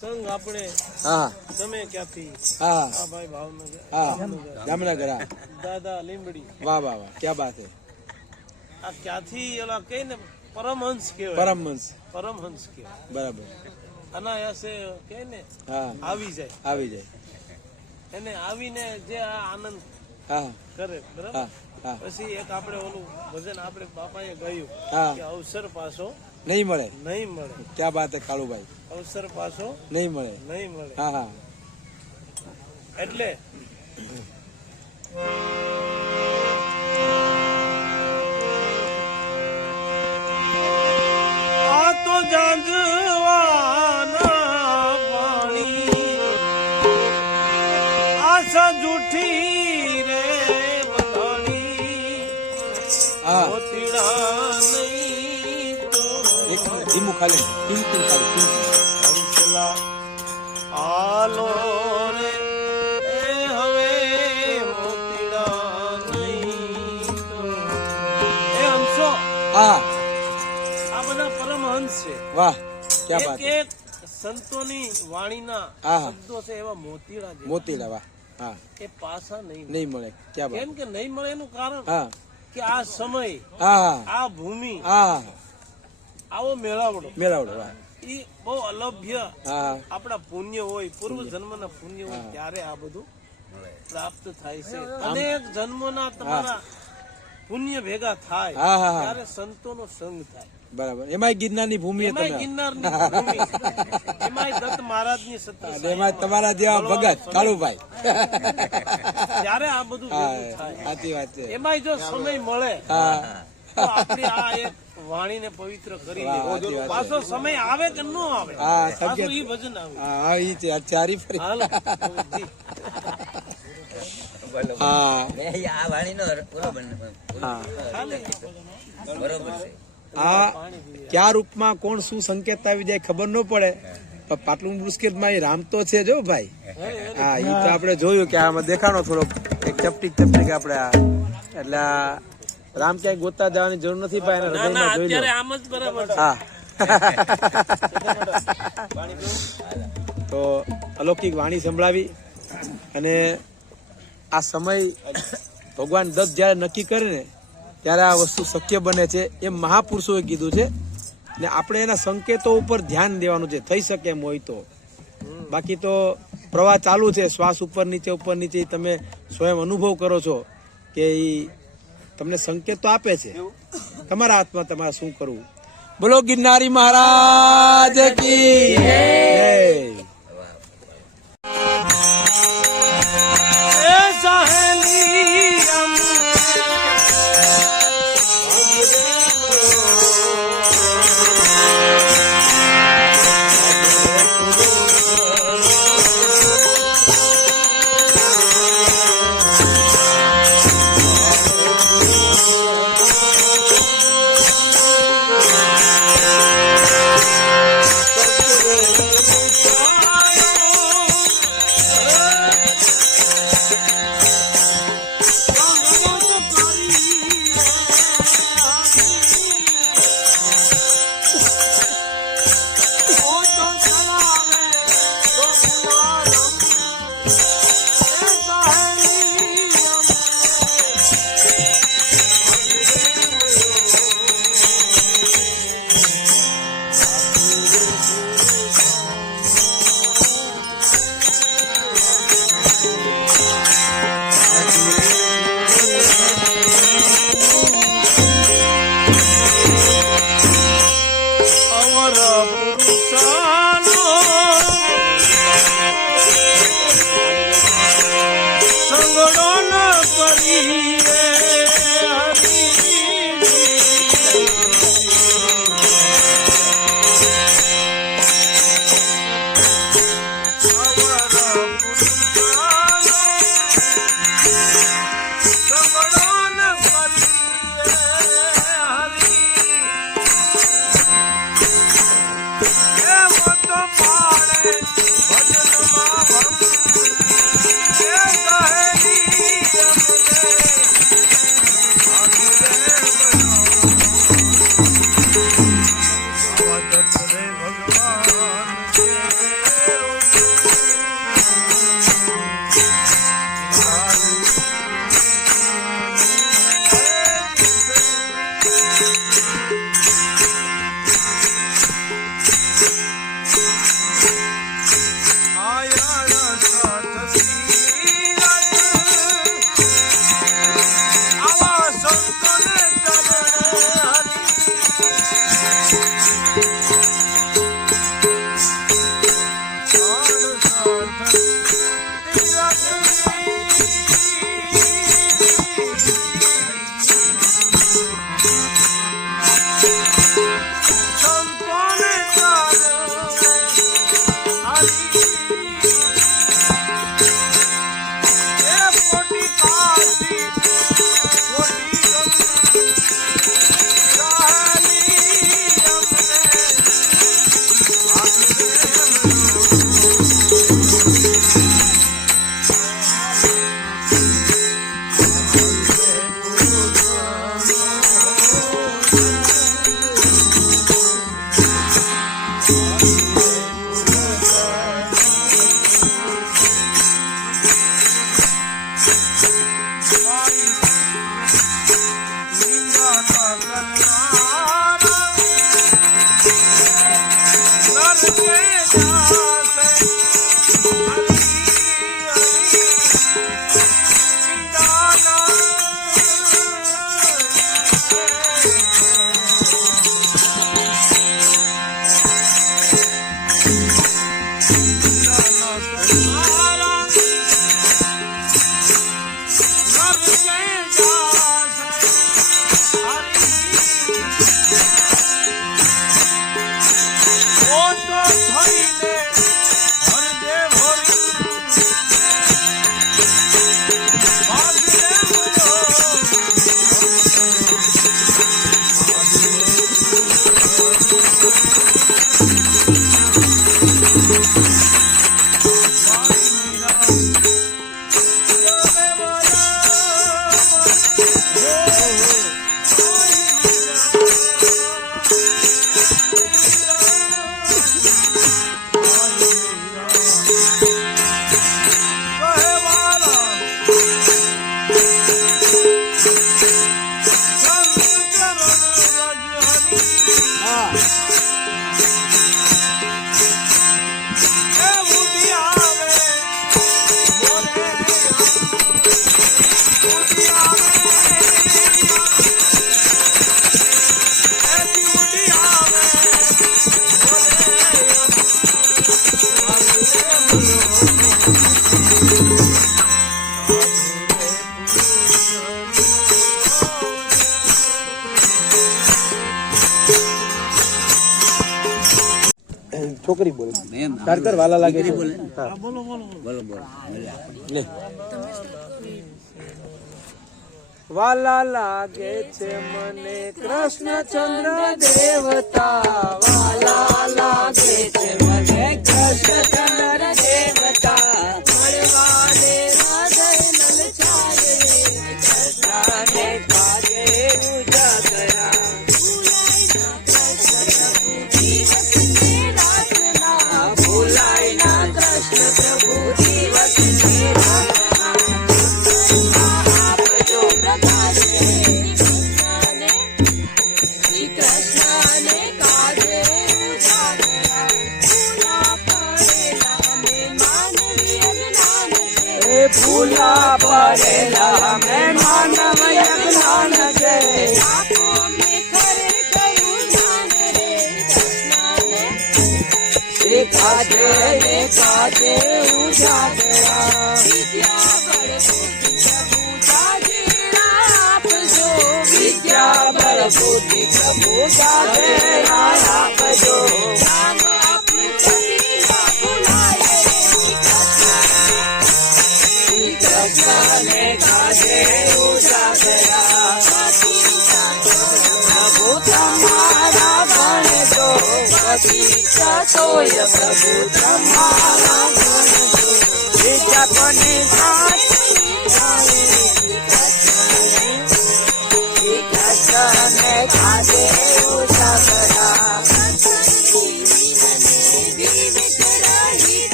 સંઘ આપણે હા. તમે ક્યાંથી? હા. ભાઈ ભાવનગર. હા. જામનગર હા. દાદા લીમડી વાહ વાહ વાહ. ક્યાં બાત હે? આ ક્યાંથી ઓલા કઈ ને પરમહંસ કહેવાય. પરમહંસ. પરમહંસ કહેવાય. બરાબર. અનાયાસે કે ને હા. આવી જાય. આવી જાય. એને આવીને જે આ આનંદ હા. કરે બરાબર? પછી એક આપણે ઓલું ભજન આપણે બાપાએ ગાયું કે અવસર પાછો નહીં મળે. નહીં મળે. ક્યાં બાત હે કાળુભાઈ? અવસર પાછો નહીં મળે. નહીં મળે. હા હા. એટલે આ તો જાગવાના પાણી. આશા જૂઠી ધીમું ખાલી ટીમ ટીમ ખાલી આલો રે મોતીડા હા આ બધા પરમહંસ છે વાહ ક્યાં એક એક સંતોની વાણીના. શબ્દો છે એવા મોતીડા છે મોતીલા વાહ હા એ પાછા નહીં મળે. નહીં મળે ક્યાં કેમ કે નહીં મળે એનું કારણ હા કે આ સમય હા આ ભૂમિ હા આવો મેળાવડો. મેળાવડો એ બહુ અલભ્ય આપણા પુણ્ય હોય પૂર્વ જન્મના પુણ્ય હોય ત્યારે આ બધું પ્રાપ્ત થાય છે. અનેક જન્મોના તમારા પુણ્ય ભેગા થાય હા હા હા. ત્યારે સંતોનો સંગ થાય. બરાબર. એમાંય ગિરનારની ભૂમિ ગિરનાર તમે. ગિરનારની ભૂમિ એમાંય દત્ત મહારાજની અને એમાં તમારા જેવા ભગત કાળુભાઈ. ત્યારે આ બધું હા સાચી વાત છે. એમાંય જો સમય મળે તો આપણે આ એક વાણીને પવિત્ર કરી. પાછો સમય આવે કે ન આવે? હા, પાછું ઈ ભજન આવે. હા ઈ છે આ ચારી ફરી. હાલો. હા. આ વાણીનો બરોબર હા. બરોબર છે. આ કયા રૂપમાં કોણ શું સંકેત આવી જાય ખબર ન પડે. પણ પાટલું મુશ્કેલમાં એ રામ તો છે જો ભાઈ. હા એ તો આપણે જોયું કે આમાં દેખાણો થોડો એક ચપટી ચપટીક આપણે આ એટલે આ રામ ક્યાંય ગોતા જવાની જરૂર નથી ભાઈ એના હૃદયમાં જોઈ લો. આમ જ બરાબર હા. તો અલૌકિક વાણી સંભળાવી અને આ સમય ભગવાન દત્ત જ્યારે નક્કી કરે ને ત્યારે આ વસ્તુ શક્ય બને છે એમ મહાપુરુષોએ કીધું છે. ને આપણે એના સંકેતો ઉપર ધ્યાન દેવાનું છે થઈ શકે એમ હોય તો. બાકી તો પ્રવાહ ચાલુ છે શ્વાસ ઉપર નીચે ઉપર નીચે તમે સ્વયં અનુભવ કરો છો કે ઈ તમને સંકેત તો આપે છે. તમારા હાથમાં તમારે શું કરવું? બોલો ગિરનારી મહારાજ કી Oh. છોકરી બોલે. તારકર વાલા લાગે છે. હા. બોલો બોલો બોલો. બોલો લે. વાલા લાગે છે મને કૃષ્ણચંદ્ર દેવતા. વાલા લાગે છે મને કૃષ્ણ आज रे पाजे उजागरा विद्या बलबुद्धि प्रभु जागरा आप जो. તોય પ્રભુ બ્રહ્મા વિદ્યાપને સા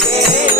saber.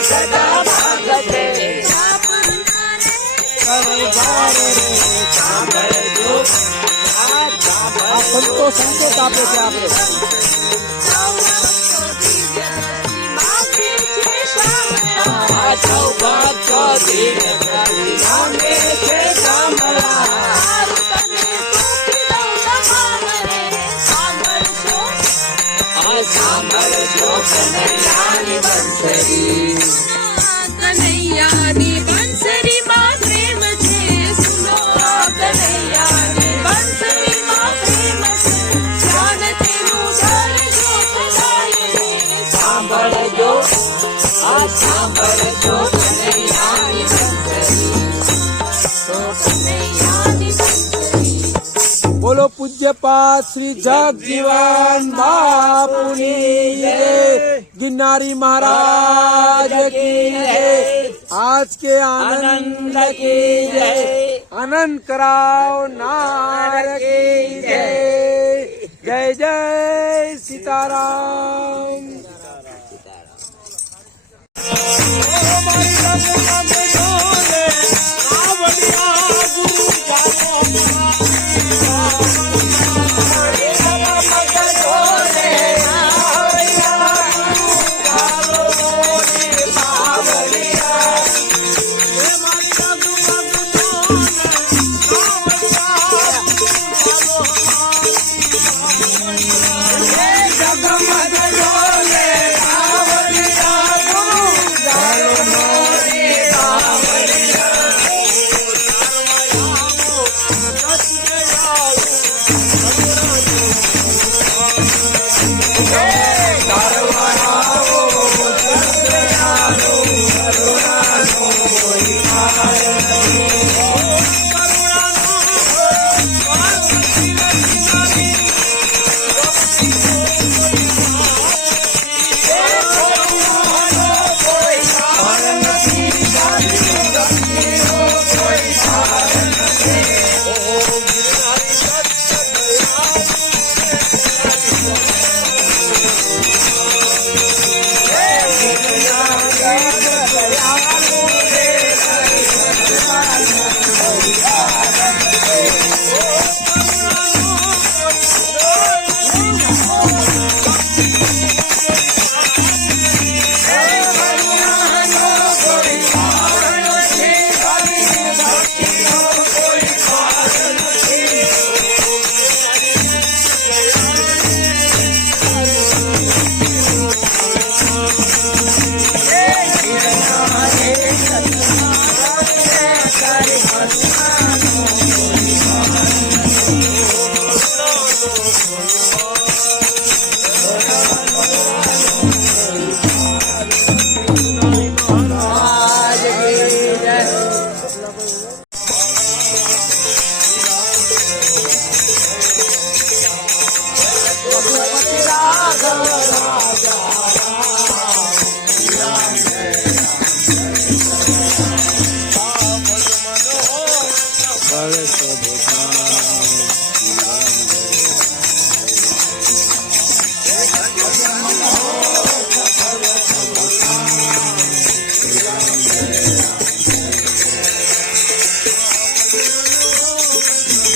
સુખ સદા ભાગશે સાંભળજો આ સંતો સંકેત આપે છે આપણે बोलो पूज्य पाठ श्री जग जीवन गिन्नारी महाराज की आज के आनंद की जय। आनंद कराओ नार की जय। जय जय सीताराम। सीताराम વડિયા ગુરુ જાણો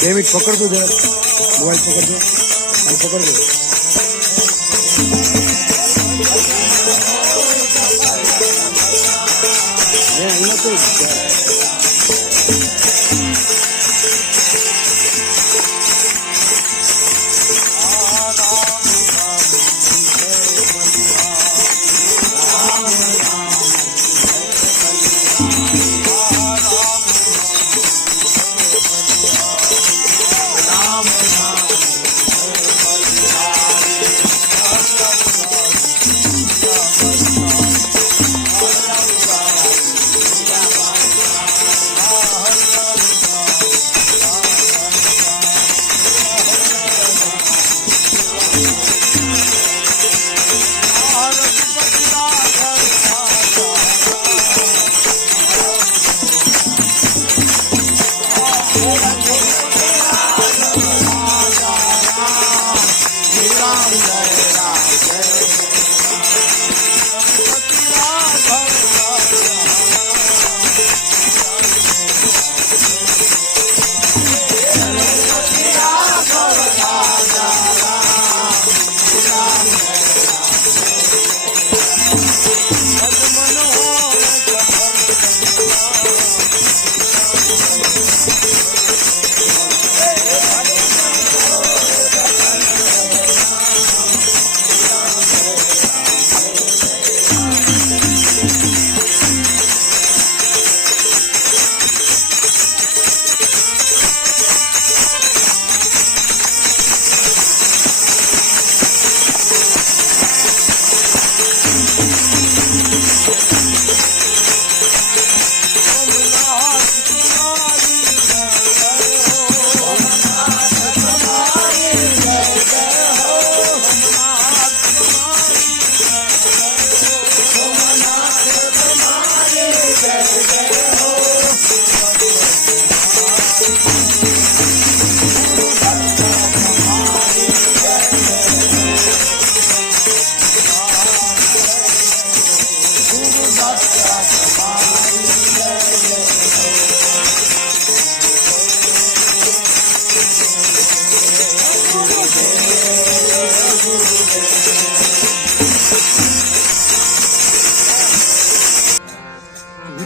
બે મિનિટ પકડજો જરા. મોબાઈલ પકડજો પકડજો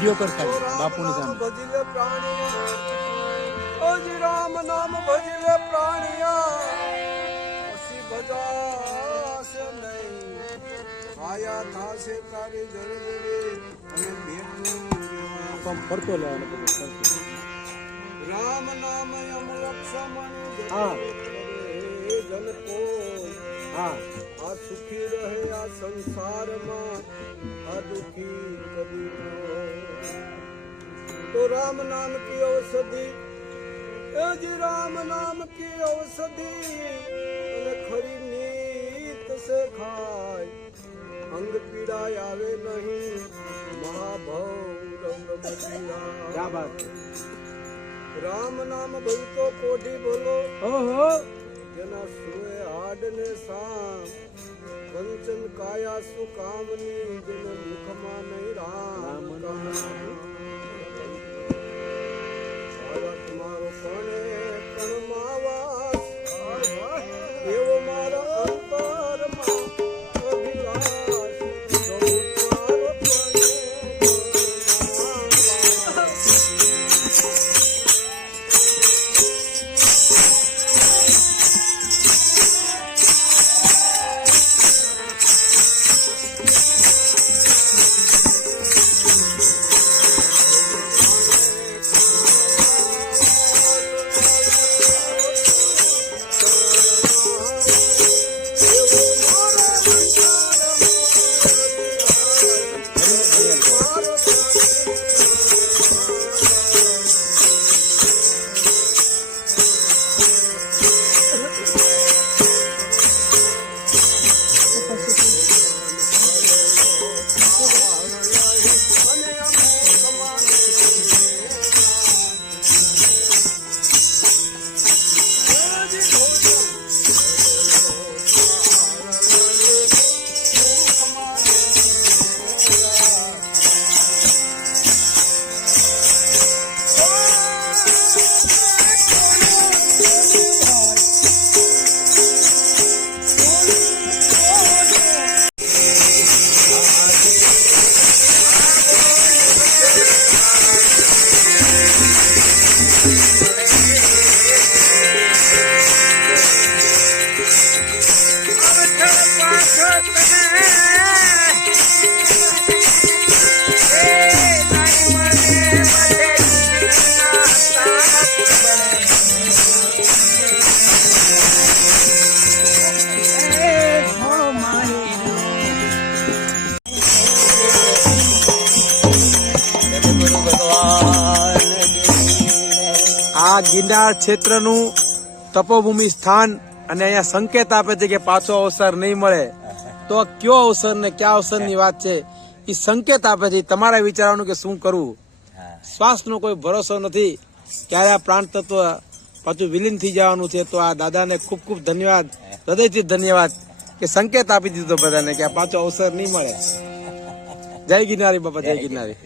વીડિયો પર ખાલી બાપુની સામે. ભજલે પ્રાણિયા રામ નામ ભજલે પ્રાણીયા પછી ભજાશે નહીં. આયા થાશે તારી જળજળી. અને ભેટનું આમ ફરતો લેવાનો રામ નામ યમ હા. જન કો હા. આ સુખી રહે આ સંસારમાં. આ દુખી કદી તો રામ નામ કી ઔષધિ એ જી રામ નામ કી ઔષધિ અને ખરી નીત સે ખાય. અંગ પીડા આવે નહીં મહાભવ ક્યાં બાત રામ નામ ભલતો કોઢી બોલો ઓહો. જેના સુએ હાડ ને સામ. કંચન કાયા સુકામની જેને મુખમાં નહીં રામ મારો કણે કણમાં આ ગિંડાળ ક્ષેત્રનું તપોભૂમિ સ્થાન અને અહીંયા સંકેત આપે છે કે પાછો અવસર નહીં મળે. તો કયો અવસર ને ક્યાં અવસરની વાત છે? એ સંકેત આપે છે. તમારા વિચારવાનું કે શું કરવું? શ્વાસનો કોઈ ભરોસો નથી. ક્યારે આ પ્રાણ તત્વ પાછું વિલીન થઈ જવાનું છે તો આ દાદાને ખૂબ ખૂબ ધન્યવાદ હૃદયથી ધન્યવાદ કે સંકેત આપી દીધો બધાને કે આ પાછો અવસર નહીં મળે. જય ગિરનારી બાપા જય ગિરનારી.